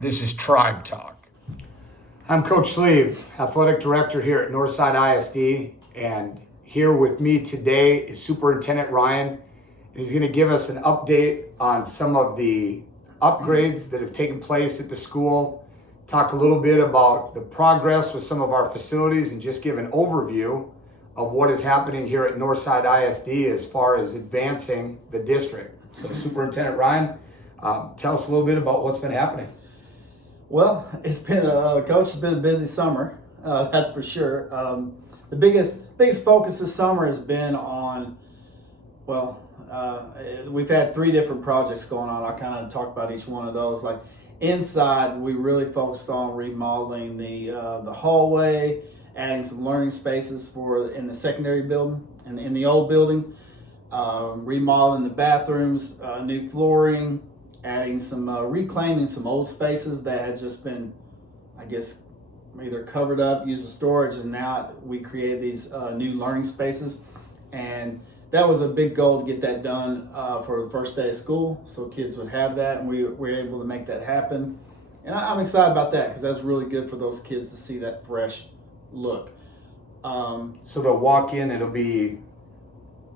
This is Trbe Talk. I'm Coach Sleeve, Athletic Director here at Northside ISD, and here with me today is Superintendent Ryan. He's going to give us an update on some of the upgrades that have taken place at the school, talk a little bit about the progress with some of our facilities, and just give an overview of what is happening here at Northside ISD as far as advancing the district. So Superintendent Ryan, tell us a little bit about what's been happening. Well, it's been Coach. It's been a busy summer, that's for sure. The biggest focus this summer has been on, we've had 3 different projects going on. I'll kind of talk about each one of those. Like inside, we really focused on remodeling the hallway, adding some learning spaces in the secondary building and in the old building, remodeling the bathrooms, new flooring, adding some, reclaiming some old spaces that had just been, I guess, either covered up, used as storage, and now we created these new learning spaces. And that was a big goal to get that done for the first day of school, so kids would have that, and we were able to make that happen. And I'm excited about that because that's really good for those kids to see that fresh look. So they'll walk in, it'll be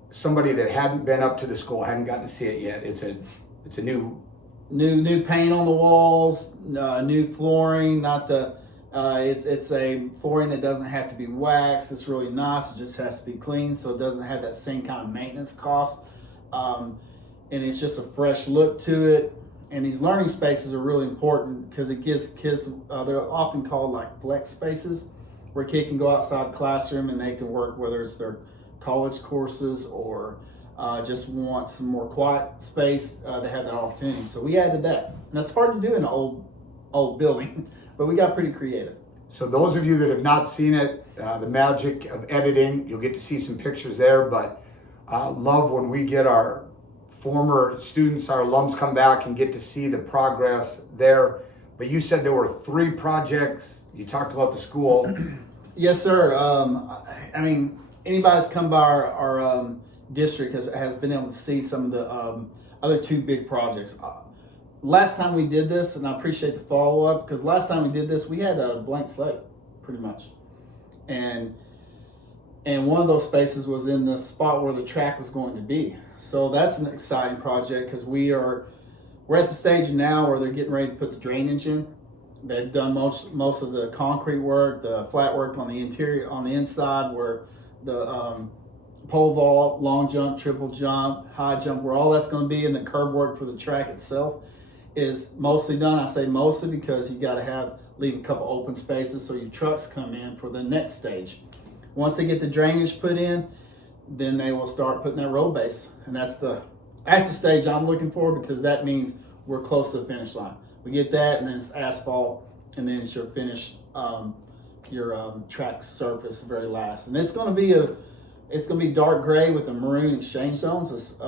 somebody that hadn't been up to the school, hadn't gotten to see it yet. It's a new paint on the walls, new flooring. It's a flooring that doesn't have to be waxed. It's really nice. It just has to be clean, so it doesn't have that same kind of maintenance cost. And it's just a fresh look to it. And these learning spaces are really important because it gives kids. They're often called like flex spaces, where a kid can go outside the classroom and they can work, whether it's their college courses or just want some more quiet space to have that opportunity. So we added that. And that's hard to do in an old building, but we got pretty creative. So those of you that have not seen it, the magic of editing, you'll get to see some pictures there, but love when we get our former students, our alums come back and get to see the progress there. But you said there were 3 projects. You talked about the school. Yes, sir. I mean, anybody that's come by our district has been able to see some of the other 2 big projects. Last time we did this, and I appreciate the follow-up, because last time we did this, we had a blank slate, pretty much. And one of those spaces was in the spot where the track was going to be. So that's an exciting project, because we're at the stage now where they're getting ready to put the drainage in. They've done most of the concrete work, the flat work on the interior, on the inside, where the pole vault, long jump, triple jump, high jump, where all that's going to be, and the curb work for the track itself is mostly done. I say mostly because you got to leave a couple open spaces so your trucks come in for the next stage. Once they get the drainage put in, then they will start putting that road base, and that's the stage I'm looking for, because that means we're close to the finish line. We get that, and then it's asphalt, and then it's your finished track surface very last. And it's going to be dark gray with the maroon exchange zones. It's the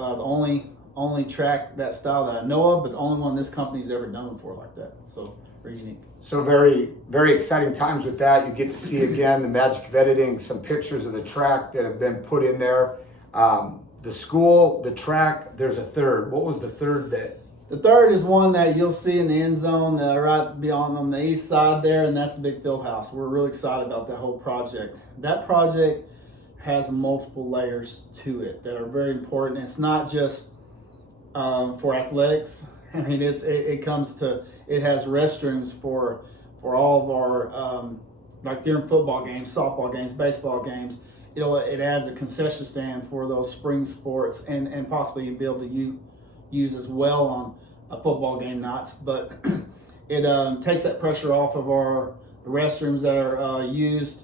only track that style that I know of, but the only one this company's ever done before like that. So very unique. So very, very exciting times with that. You get to see again the magic of editing, some pictures of the track that have been put in there. The school, the track, there's a third. What was the third that? The third is one that you'll see in the end zone right beyond on the east side there, and that's the big field house. We're really excited about that whole project. That project has multiple layers to it that are very important. It's not just for athletics. I mean, it has restrooms for all of our, like during football games, softball games, baseball games. It adds a concession stand for those spring sports, and possibly you'll be able to use as well on a football game nights. But it takes that pressure off of the restrooms that are used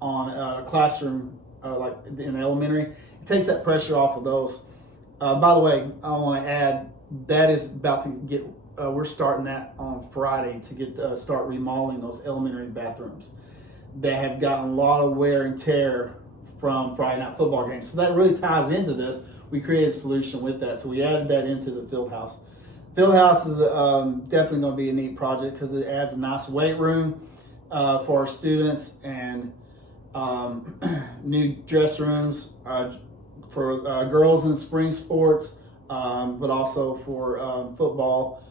on classroom, like in elementary. It takes that pressure off of those. By the way, I want to add, that is about to get, we're starting that on Friday to start remodeling those elementary bathrooms that have gotten a lot of wear and tear from Friday night football games. So that really ties into this. We created a solution with that. So we added that into the field house. Field house is definitely going to be a neat project because it adds a nice weight room for our students, and new dress rooms for girls in spring sports, but also for football,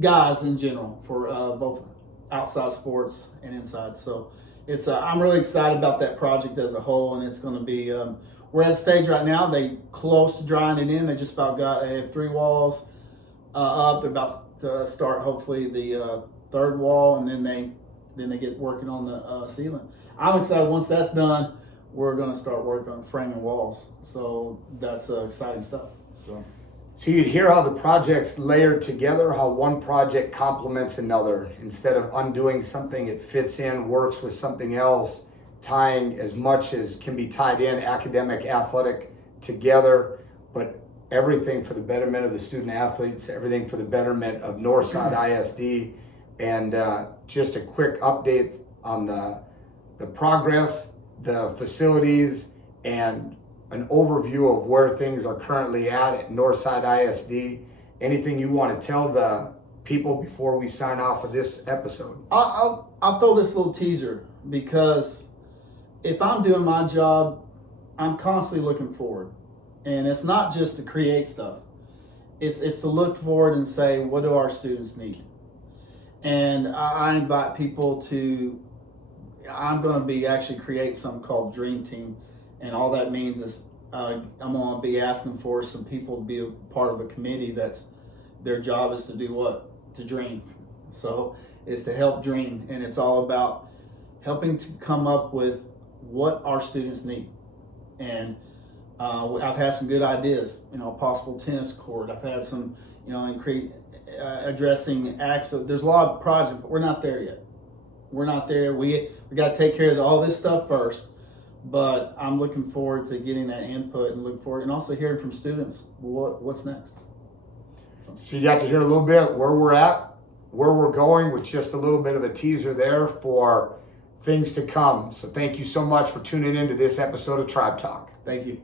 guys in general for both outside sports and inside. So it's I'm really excited about that project as a whole, and it's going to be. We're at a stage right now. They close to drying it in. They just about they have 3 walls up. They're about to start hopefully the 3rd wall, and then they get working on the ceiling. I'm excited. Once that's done, we're going to start working on framing walls. So that's exciting stuff. So you'd hear how the projects layer together, how one project complements another. Instead of undoing something, it fits in, works with something else, tying as much as can be tied in, academic, athletic, together, but everything for the betterment of the student athletes, everything for the betterment of Northside ISD. And just a quick update on the progress, the facilities, and an overview of where things are currently at Northside ISD. Anything you want to tell the people before we sign off of this episode? I'll throw this little teaser, because if I'm doing my job, I'm constantly looking forward. And it's not just to create stuff. It's to look forward and say, what do our students need? And I invite people to, I'm going to be actually create something called Dream Team. And all that means is I'm going to be asking for some people to be a part of a committee that's their job is to do what? To dream. So it's to help dream. And it's all about helping to come up with what our students need. And I've had some good ideas, possible tennis court. I've had some, addressing acts. There's a lot of projects, but we're not there yet. We're not there. We got to take care of all this stuff first. But I'm looking forward to getting that input and looking forward, and also hearing from students what's next. So you got to hear a little bit where we're at, where we're going, with just a little bit of a teaser there for things to come. So thank you so much for tuning into this episode of Trbe Talk. Thank you.